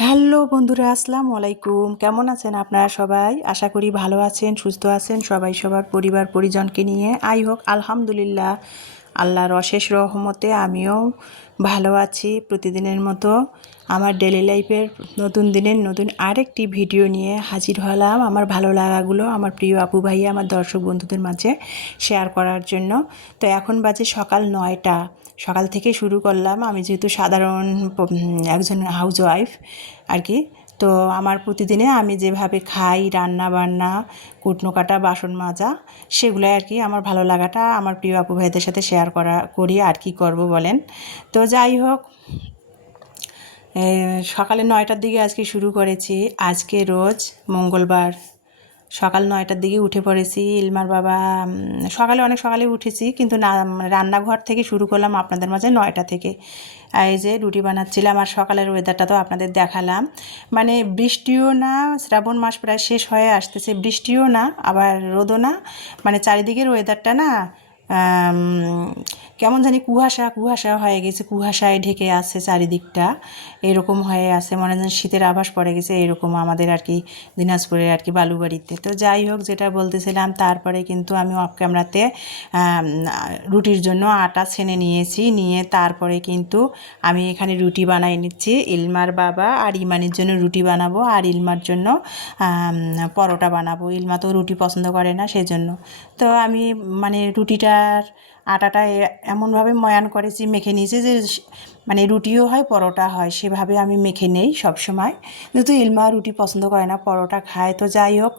Hello বন্ধুরা, আসসালামু আলাইকুম। কেমন আছেন আপনারা সবাই? আশা করি ভালো আছেন, সুস্থ আছেন। সবাই সবার পরিবার পরিজনকে নিয়ে হোক আলহামদুলিল্লাহ। আল্লাহর অশেষ রহমতে আমিও ভালো আছি। প্রতিদিনের মতো আমার ডেলি লাইফের নতুন দিনের নতুন আরেকটি ভিডিও নিয়ে হাজির হলাম। আমার ভালো লাগাগুলো আমার প্রিয় আপু ভাইয়া আমার দর্শক বন্ধুদের মাঝে শেয়ার করার জন্য। তো এখন বাজে সকাল 9টা। সকাল থেকে শুরু করলাম। আমি যেহেতু সাধারণ একজন হাউস ওয়াইফ আর কি, তো আমার প্রতিদিনে আমি যেভাবে খাই, রান্না বান্না, কুটনো কাটা, বাসন মাজা, সেগুলো আর কি আমার ভালো লাগাটা আমার প্রিয় আপু ভাইদের সাথে শেয়ার করি। আর কি করব বলেন। তো যাই হোক, সকালে 9টার দিকে আজকে শুরু করেছি। আজকে রোজ মঙ্গলবার সকাল 9টার দিকে উঠে পড়েছি। ইলমার বাবা সকালে অনেক সকালে উঠেছি, কিন্তু না, রান্নাঘর থেকে শুরু করলাম আপনাদের মাঝে 9টা থেকে। এই যে রুটি বানাচ্ছিলাম। আর সকালের ওয়েদারটা তো আপনাদের দেখালাম। মানে বৃষ্টিও না, শ্রাবণ মাস প্রায় শেষ হয়ে আসতেছে, বৃষ্টিও না আবার রোদও না। মানে চারিদিকের ওয়েদারটা না কেমন জানি কুয়াশা কুয়াশা হয়ে গেছে, কুয়াশায় ঢেকে আছে চারিদিকটা, এরকম হয়ে আছে, মনে হয় শীতের আভাস পড়ে গেছে, এরকম আমাদের আর কি দিনাজপুরের আর কি বালুবাড়িতে। তো যাই হোক, যেটা বলতেছিলাম, তারপরে কিন্তু আমি অফ ক্যামেরাতে রুটির জন্য আটা ছেনে নিয়েছি। নিয়ে তারপরে কিন্তু আমি এখানে রুটি বানাই নিচ্ছি। ইলমার বাবা আর ইমানির জন্য রুটি বানাবো, আর ইলমার জন্য পরোটা বানাবো। ইলমা তো রুটি পছন্দ করে না, সেজন্য। তো আমি মানে রুটিটার আটাটা এমনভাবে ময়ান করেছি, মেখে নিয়েছি যে মানে রুটিও হয় পরোটা হয়, সেভাবে আমি মেখে নেই সবসময়। যেহেতু ইলমা রুটি পছন্দ করে না, পরোটা খায়। তো যাই হোক,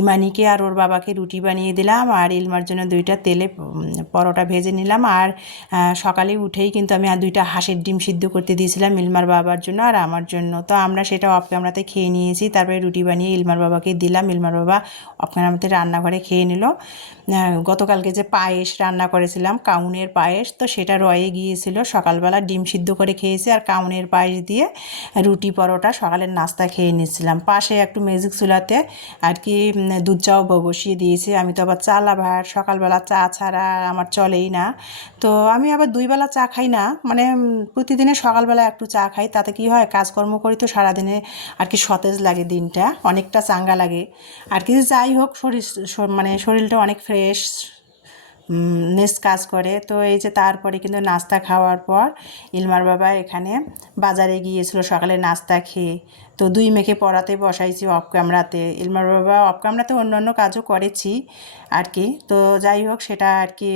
ইমানিকে আর ওর বাবাকে রুটি বানিয়ে দিলাম, আর ইলমার জন্য 2টা তেলে পরোটা ভেজে নিলাম। আর সকালে উঠেই কিন্তু আমি আর 2টা হাঁসের ডিম সিদ্ধ করতে দিয়েছিলাম ইলমার বাবার জন্য আর আমার জন্য। তো আমরা সেটা অফ ক্যামেরাতে খেয়ে নিয়েছি। তারপরে রুটি বানিয়ে ইলমার বাবাকে দিলাম। ইলমার বাবা অফ ক্যামেরাতে রান্নাঘরে খেয়ে নিল। গতকালকে যে পায়েস রান্না করেছিলাম, কাউনের পায়েস, তো সেটা রয়ে গিয়েছিল। সকালবেলা ডিম সিদ্ধ করে খেয়েছি, আর কাউনের পায়েস দিয়ে রুটি পরোটা সকালের নাস্তা খেয়ে নিয়েছিলাম। পাশে একটু ম্যাজিক চুলাতে আর কি দুধ চাও বসিয়ে দিয়েছি। আমি তো আবার চা লাভার, সকালবেলা চা ছাড়া আমার চলেই না। তো আমি আবার 2 বেলা চা খাই না, মানে প্রতিদিনে সকালবেলা একটু চা খাই। তাতে কি হয়, কাজকর্ম করি তো সারাদিনে আর কি সতেজ লাগে, দিনটা অনেকটা চাঙ্গা লাগে আর কি। যাই হোক, মানে শরীরটা অনেক ফ্রেশ নেস কাজ করে। তো এই যে তারপরে কিন্তু নাস্তা খাওয়ার পর ইলমার বাবা এখানে বাজারে গিয়েছিল সকালে নাস্তা খেয়ে। তো 2 মেয়েকে পড়াতে বসাইছি অফ ক্যামেরাতে। ইলমার বাবা অফ ক্যামেরাতে অন্যান্য কাজও করেছি আর কি। তো যাই হোক, সেটা আর কি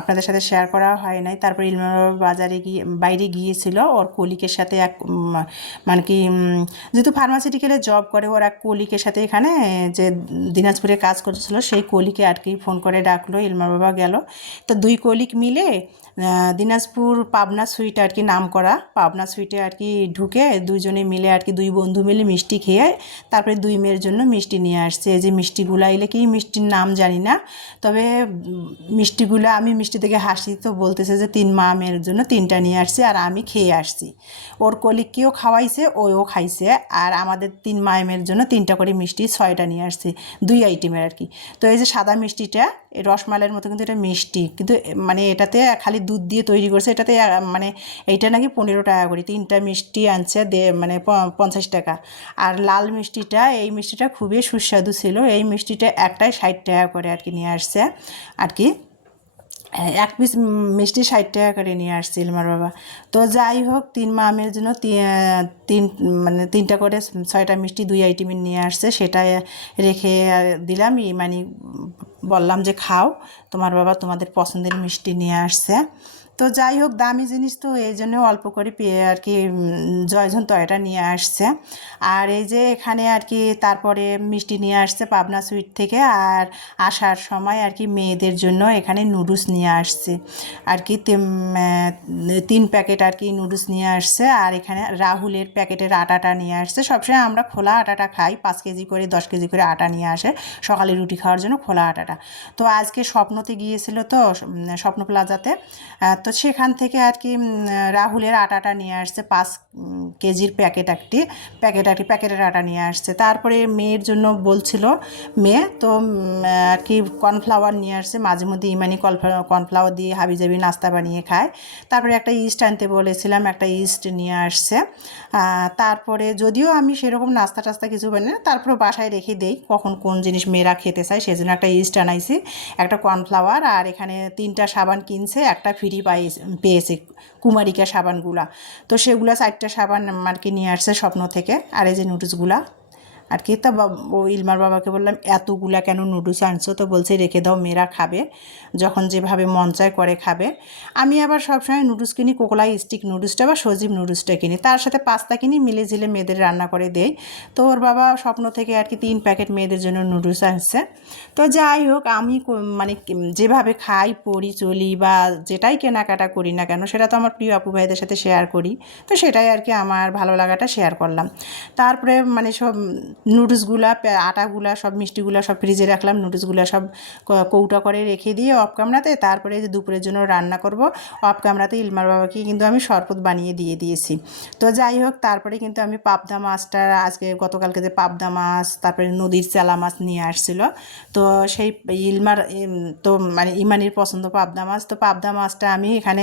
আপনাদের সাথে শেয়ার করা হয় নাই। তারপর ইলমার বাবা বাইরে গিয়েছিল ওর কলিকের সাথে, এক মানে কি যেহেতু ফার্মাসিউটিক্যালে জব করে, ওর এক কলিকের সাথে এখানে যে দিনাজপুরে কাজ করছিল, সেই কলিকে আর কি ফোন করে ডাকলো। ইলমার বাবা গেল। তো 2 কলিগ মিলে দিনাজপুর পাবনা সুইট আর কি নাম করা, পাবনা সুইটে আর কি ঢুকে 2জনে মিলে আর কি 2 বন্ধু মিলে মিষ্টি খেয়ে তারপরে 2 মেয়ের জন্য মিষ্টি নিয়ে আসছে। এই যে মিষ্টিগুলো, এলে কি মিষ্টির নাম জানি না, তবে মিষ্টিগুলো আমি মিষ্টি থেকে হাসি, তো বলতেছে যে 3 মা মেয়ের জন্য 3টা নিয়ে আসছে, আর আমি খেয়ে আসছি। ওর কলিগকেও খাওয়াইছে, ওও খাইছে, আর আমাদের 3 মায়ের জন্য 3টা করে মিষ্টি 6টা নিয়ে আসছে, 2 আইটেমের আর কি। তো এই যে সাদা মিষ্টিটা, এই রসমালাইয়ের মতো, কিন্তু এটা মিষ্টি, কিন্তু মানে এটাতে খালি দুধ দিয়ে তৈরি করছে। এটাতে মানে এইটা নাকি 15 টাকা করে, 3টা মিষ্টি আনছে মানে 50 টাকা। আর লাল মিষ্টিটা, এই মিষ্টিটা খুবই সুস্বাদু ছিল। এই মিষ্টিটা একটাই 60 টাকা করে আর কি নিয়ে আসছে আর কি। 1 পিস মিষ্টি 60 টাকা করে নিয়ে আসছে ইলমার বাবা। তো যাই হোক, 3 মামের জন্য তিন মানে 3টা করে 6টা মিষ্টি 2 আইটেমের নিয়ে আসছে, সেটা রেখে দিলাম। মানে বললাম যে খাও, তোমার বাবা তোমাদের পছন্দের মিষ্টি নিয়ে আসছে। তো যাই হোক, দামি জিনিস তো এই জন্য অল্প করে পেয়ে আর কি জয়জন তয়টা নিয়ে আসছে। আর এই যে এখানে আর কি তারপরে মিষ্টি নিয়ে আসছে পাবনা সুইট থেকে। আর আসার সময় আর কি মেয়েদের জন্য এখানে নুডলস নিয়ে আসছে আর কি, 3 প্যাকেট আর কি নুডলস নিয়ে আসছে। আর এখানে রাহুলের প্যাকেটের আটাটা নিয়ে আসছে। সবসময় আমরা খোলা আটাটা খাই, 5 কেজি করে 10 কেজি করে আটা নিয়ে আসে সকালে রুটি খাওয়ার জন্য, খোলা আটাটা। তো আজকে স্বপ্নতে গিয়েছিল, তো স্বপ্ন প্লাজাতে, তো সেখান থেকে আর কি রাহুলের আটাটা নিয়ে আসছে 5 কেজির প্যাকেটের আটা নিয়ে আসছে। তারপরে মেয়ের জন্য বলছিল মেয়ে, তো আর কি কর্নফ্লাওয়ার নিয়ে আসছে। মাঝে মধ্যে ইমানি কর্নফ্লাওয়ার দিয়ে হাবিজাবি নাস্তা বানিয়ে খায়। তারপরে একটা ইস্ট আনতে বলেছিলাম, একটা ইস্ট নিয়ে আসছে। তারপরে যদিও আমি সেরকম নাস্তা টাস্তা কিছু বানি না, তারপরেও বাসায় রেখে দেই কখন কোন জিনিস মেয়েরা খেতে চায়, সেজন্য একটা ইস্ট আনাইছি, একটা কর্নফ্লাওয়ার, আর এখানে 3টা সাবান কিনছে, একটা ফ্রি পেয়েছে কুমারিকা সাবানগুলা। তো সেগুলা 4টা সাবান আর কি নিয়ে আসছে স্বপ্ন থেকে। আর এই যে নুডলসগুলা আর কি। তা ও ইলমার বাবাকে বললাম এতগুলা কেন নুডলস আনছো? তো বলছে রেখে দাও, মেয়েরা খাবে, যখন যেভাবে মন চায় করে খাবে। আমি আবার সবসময় নুডলস কিনি, কোকলাই স্টিক নুডলসটা বা সজীব নুডলসটা কিনি, তার সাথে পাস্তা কিনি, মিলে ঝিলে মেয়েদের রান্না করে দেই। তো ওর বাবা স্বপ্ন থেকে আর কি 3 প্যাকেট মেয়েদের জন্য নুডলস আনছে। তো যাই হোক, আমি মানে যেভাবে খাই পড়ি চলি বা যেটাই কেনাকাটা করি না কেন, সেটা তো আমার প্রিয় আপু ভাইদের সাথে শেয়ার করি। তো সেটাই আর কি আমার ভালো লাগাটা শেয়ার করলাম। তারপরে মানে সব নুডলসগুলা, আটাগুলা, সব মিষ্টিগুলা সব ফ্রিজে রাখলাম। নুডলসগুলা সব কৌটা করে রেখে দিয়ে অফ ক্যামেরাতে, তারপরে যে দুপুরের জন্য রান্না করব অফ ক্যামেরাতে ইলমার বাবাকে কিন্তু আমি শরবত বানিয়ে দিয়ে দিয়েছি। তো যাই হোক, তারপরে কিন্তু আমি পাবদা মাছটা আজকে গতকালকে যে পাবদা মাছ, তারপরে নদীর চেলা মাছ নিয়ে আসছিল। তো সেই ইলমার তো মানে ইমানির পছন্দ পাবদা মাছ। তো পাবদা মাছটা আমি এখানে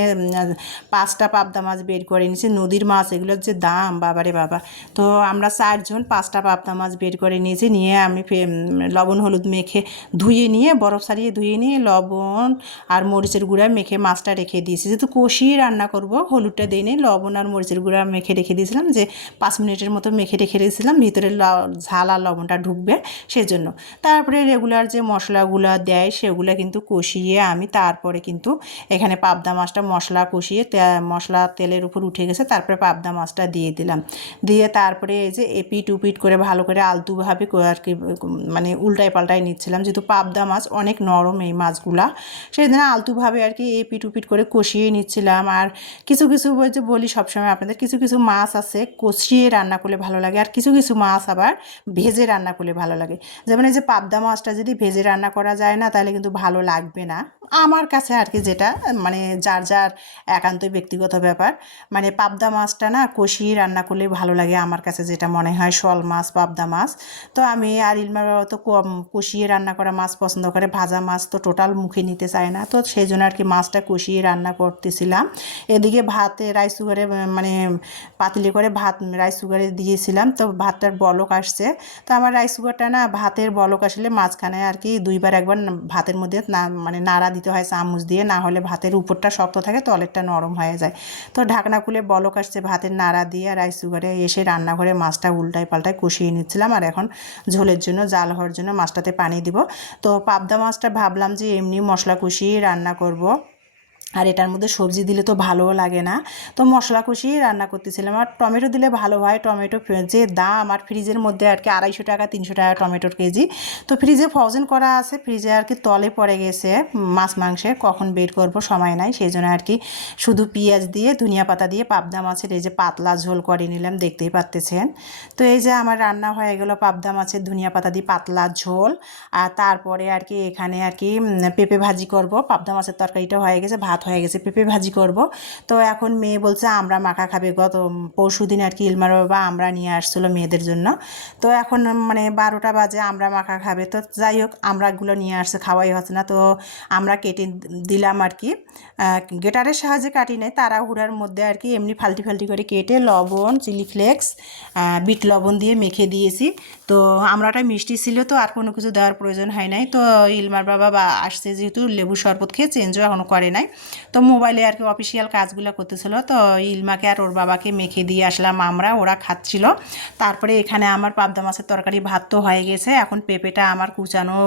5টা পাবদা মাছ বের করে নিয়েছি। নদীর মাছ এগুলোর যে দাম, বাবারে বাবা। তো আমরা 4 জন 5টা পাবদা মাছ বের করে নিয়েছি। নিয়ে আমি লবণ হলুদ মেখে ধুয়ে নিয়ে, বরফ ছাড়িয়ে ধুয়ে নিয়ে লবণ আর মরিচের গুঁড়া মেখে মাছটা রেখে দিয়েছি। যেহেতু কষিয়ে রান্না করব, হলুদটা দিয়ে নিয়ে লবণ আর মরিচের গুঁড়া মেখে রেখে দিয়েছিলাম, যে 5 মিনিটের মতো মেখে রেখে দিয়েছিলাম, ভিতরে ঝাল আর লবণটা ঢুকবে সেজন্য। তারপরে রেগুলার যে মশলাগুলো দেয় সেগুলো কিন্তু কষিয়ে আমি তারপরে কিন্তু এখানে পাবদা মাছটা মশলা কষিয়ে মশলা তেলের উপর উঠে গেছে, তারপরে পাবদা মাছটা দিয়ে দিলাম। দিয়ে তারপরে এই যে এপিট উপিট করে ভালো করে আলতুভাবে আর কি মানে উল্টায় পাল্টায় নিচ্ছিলাম, যেহেতু পাবদা মাছ অনেক নরম এই মাছগুলা, সেই জন্য আলতুভাবে আর কি এপিট উপিট করে কষিয়ে নিচ্ছিলাম। আর কিছু কিছু যে বলি সবসময় আপনাদের, কিছু কিছু মাছ আছে কষিয়ে রান্না করলে ভালো লাগে, আর কিছু কিছু মাছ আবার ভেজে রান্না করলে ভালো লাগে। যেমন এই যে পাবদা মাছটা যদি ভেজে রান্না করা যায় না, তাহলে কিন্তু ভালো লাগবে না আমার কাছে আর কি, যেটা মানে যার যার একান্তই ব্যক্তিগত ব্যাপার। মানে পাবদা মাছটা না কষিয়ে রান্না করলে ভালো লাগে আমার কাছে, যেটা মনে হয় শোল মাছ, পাবদা মাছ। তো আমি আর ইলমার বাবা তো কম কষিয়ে রান্না করা মাছ পছন্দ করে, ভাজা মাছ তো টোটাল মুখে নিতে চায় না। তো সেই জন্য আর কি মাছটা কষিয়ে রান্না করতেছিলাম। এদিকে ভাতে রাইস কুকারে মানে পাতিলে করে ভাত রাইস কুকারে দিয়েছিলাম। তো ভাতটার বলক আসছে। তো আমার রাইস কুকারটা না ভাতের বলক আসলে মাঝখানে আর কি 2বার 1বার ভাতের মধ্যে মানে নাড়া দিতে হয় চামচ দিয়ে, না হলে ভাতের উপরটা শক্ত থাকে, তলেরটা নরম হয়ে যায়। তো ঢাকনা খুলে বলক আসছে, ভাতের নাড়া দিয়ে রাইস কুকারে এসে রান্নাঘরে মাছটা উল্টায় পাল্টায় কষিয়ে নিচ্ছিলাম। আর এখন ঝোলের জন্য, জাল হওয়ার জন্য মাছটাতে পানি দিব। তো পাবদা মাছটা ভাবলাম যে এমনি মশলা কষিয়ে রান্না করব, আর এটার মধ্যে সবজি দিলে তো ভালোও লাগে না। তো মশলা কষিয়ে রান্না করতেছিলাম। আর টমেটো দিলে ভালো হয়, টমেটো যে দাম, আর ফ্রিজের মধ্যে আর কি 250 টাকা 300 টাকা টমেটোর কেজি। তো ফ্রিজে ফ্রোজেন করা আছে, ফ্রিজে আর কি তলে পড়ে গেছে মাছ মাংসের, কখন বের করব সময় নাই, সেই জন্য আর কি শুধু পেঁয়াজ দিয়ে ধনিয়া পাতা দিয়ে পাবদা মাছের এই যে পাতলা ঝোল করে নিলাম, দেখতেই পাচ্ছেন। তো এই যে আমার রান্না হয়ে গেল পাবদা মাছের ধনিয়া পাতা দিয়ে পাতলা ঝোল। আর তারপরে আর কি এখানে আর কি পেঁপে ভাজি করব। পাবদা মাছের তরকারিটা হয়ে গেছে, ভাত হয়ে গেছে, পেঁপে ভাজি করব। তো এখন মেয়ে বলছে আমরা মাখা খাবে। গত পরশুদিন আর কি ইলমার বাবা আমরা নিয়ে আসছিলো মেয়েদের জন্য। তো এখন মানে 12টা বাজে, আমরা মাখা খাবে। তো যাই হোক, আমরাগুলো নিয়ে আসছে, খাওয়াই হচ্ছে না। তো আমরা কেটে দিলাম আর কি, গেটারের সাহায্যে কাটি নাই, তাড়াহুড়ার মধ্যে আর কি এমনি ফাল্টি ফাল্টি করে কেটে লবণ, চিলি ফ্লেক্স, বিট লবণ দিয়ে মেখে দিয়েছি। তো আমরাটা মিষ্টি ছিল, তো আর কোনো কিছু দেওয়ার প্রয়োজন হয় নাই। তো ইলমার বাবা আসছে যেহেতু, লেবু শরবত খেয়ে চেঞ্জও এখনও করে নাই। তো মোবাইলে আর কি অফিসিয়াল কাজগুলো করতেছিল। তো ইলমাকে আর ওর বাবাকে মেখে দিয়ে আসলাম আমরা, ওরা খাচ্ছিল। তারপরে এখানে আমার পাবদা মাছের তরকারি ভাত তো হয়ে গেছে। এখন পেঁপেটা আমার কুচানো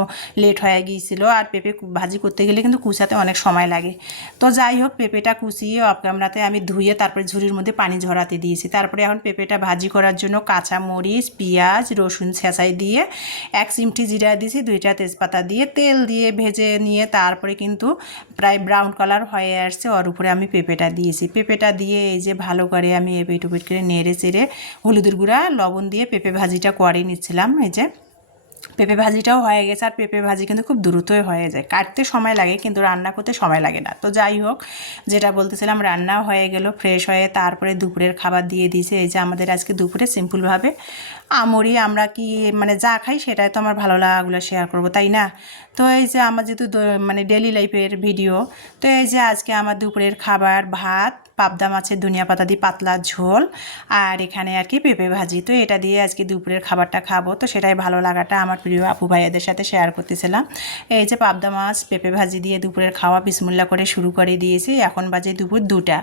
লেট হয়ে গিয়েছিল, আর পেঁপে ভাজি করতে গেলে কিন্তু কুচাতে অনেক সময় লাগে। তো যাই হোক, পেঁপেটা কুচিয়ে অফ ক্যামেরাতে আমি ধুয়ে তারপরে ঝুড়ির মধ্যে পানি ঝরাতে দিয়েছি। তারপরে এখন পেঁপেটা ভাজি করার জন্য কাঁচা মরিচ, পেঁয়াজ, রসুন ছেঁচাই দিয়ে 1 চিমটি জিরা দিয়েছি, 2টা তেজপাতা দিয়ে তেল দিয়ে ভেজে নিয়ে তারপরে কিন্তু প্রায় ব্রাউন কালার হয়ে আসছে, ওর উপরে আমি পেঁপেটা দিয়েছি। পেঁপেটা দিয়ে এই যে ভালো করে আমি এপিট ওপিট করে নেড়ে চেড়ে হলুদের গুঁড়া লবণ দিয়ে পেঁপে ভাজিটা করে নিচ্ছিলাম। এই যে পেঁপে ভাজিটাও হয়ে গেছে। আর পেঁপে ভাজি কিন্তু খুব দ্রুতই হয়ে যায়, কাটতে সময় লাগে কিন্তু রান্না করতে সময় লাগে না। তো যাই হোক, যেটা বলতেছিলাম, রান্নাও হয়ে গেল, ফ্রেশ হয়ে তারপরে দুপুরের খাবার দিয়ে দিয়েছে। এই যে আমাদের আজকে দুপুরে সিম্পলভাবে আমরি, আমরা কি মানে যা খাই সেটাই তো আমার ভালো লাগাগুলো শেয়ার করবো, তাই না? তো এই যে আমার যেহেতু মানে ডেলি লাইফের ভিডিও, তো এই যে আজকে আমার দুপুরের খাবার ভাত, পাবদা মাছের ধনিয়া পাতা দিয়ে পাতলা ঝোল, আর এখানে আর কি পেঁপে ভাজি। তো এটা দিয়ে আজকে দুপুরের খাবারটা খাবো, তো সেটাই ভালো লাগাটা আমার প্রিয় আপু ভাইয়াদের সাথে শেয়ার করতেছিলাম। এই যে পাবদা মাছ পেঁপে ভাজি দিয়ে দুপুরের খাওয়া বিসমিল্লাহ করে শুরু করে দিয়েছি। এখন বাজে দুপুর 2টা।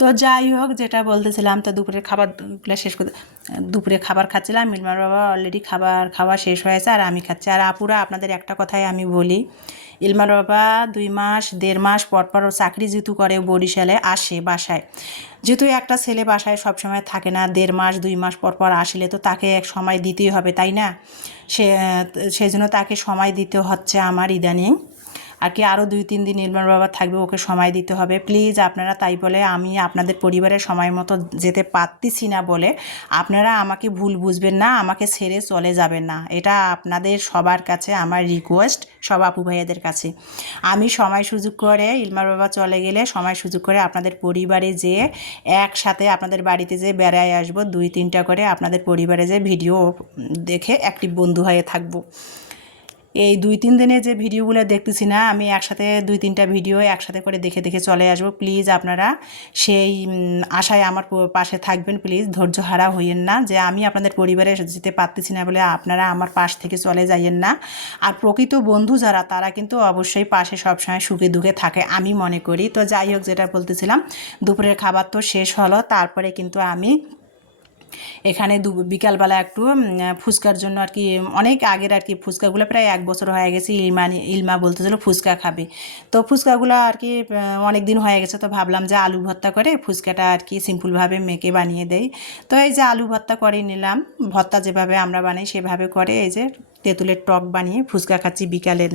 তো যাই হোক, যেটা বলতেছিলাম, তো দুপুরের খাবারগুলো শেষ করতে, দুপুরে খাবার খাচ্ছিলাম, মিলমার বাবা অলরেডি খাবার খাওয়া শেষ হয়েছে আর আমি খাচ্ছি। আর আপুরা, আপনাদের একটা কথাই আমি বলি, ইলমার বাবা 2 মাস 1.5 মাস পর পর চাকরি যেহেতু করে বরিশালে আসে বাসায়, যেহেতু একটা ছেলে বাসায় সবসময় থাকে না, 1.5 মাস 2 মাস পর পর আসলে তো তাকে এক সময় দিতেই হবে, তাই না? সেই জন্য তাকে সময় দিতে হচ্ছে আমার ইদানিং আর কি। আরও 2-3 দিন ইলমার বাবা থাকবে, ওকে সময় দিতে হবে প্লিজ আপনারা। তাই বলে আমি আপনাদের পরিবারের সময় মতো যেতে পারতেছি না বলে আপনারা আমাকে ভুল বুঝবেন না, আমাকে ছেড়ে চলে যাবেন না। এটা আপনাদের সবার কাছে আমার রিকোয়েস্ট, সব আপু ভাইয়াদের কাছে। আমি সময় সুযোগ করে, ইলমার বাবা চলে গেলে সময় সুযোগ করে আপনাদের পরিবারে যেয়ে একসাথে আপনাদের বাড়িতে যেয়ে বেড়ায় আসবো, 2-3টা করে আপনাদের পরিবারে যেয়ে ভিডিও দেখে অ্যাক্টিভ বন্ধু হয়ে থাকবো। এই 2-3 দিনে যে ভিডিওগুলো দেখতেছি না, আমি একসাথে 2-3টা ভিডিও একসাথে করে দেখে দেখে চলে আসবো। প্লিজ আপনারা সেই আশায় আমার পাশে থাকবেন, প্লিজ ধৈর্য হারা হইয়েন না যে আমি আপনাদের পরিবারে যেতে পারতেছি না বলে আপনারা আমার পাশ থেকে চলে যাইয়েন না। আর প্রকৃত বন্ধু যারা, তারা কিন্তু অবশ্যই পাশে সবসময় সুখে দুঃখে থাকে আমি মনে করি। তো যাই হোক, যেটা বলতেছিলাম, দুপুরের খাবার তো শেষ হলো, তারপরে কিন্তু আমি এখানে বিকালবেলা একটু ফুচকার জন্য আর কি, অনেক আগের আর কি ফুচকাগুলো, প্রায় 1 বছর হয়ে গেছে। ইলমা বলতেছিল ফুচকা খাবে, তো ফুচকাগুলো আর কি অনেক দিন হয়ে গেছে, তো ভাবলাম যে আলু ভর্তা করে ফুচকাটা আর কি সিম্পলভাবে মেখে বানিয়ে দেই। তো এই যে আলু ভর্তা করে নিলাম, ভর্তা যেভাবে আমরা বানাই সেভাবে করে এই যে তেঁতুলের টক বানিয়ে ফুচকা খাচ্ছি বিকালের।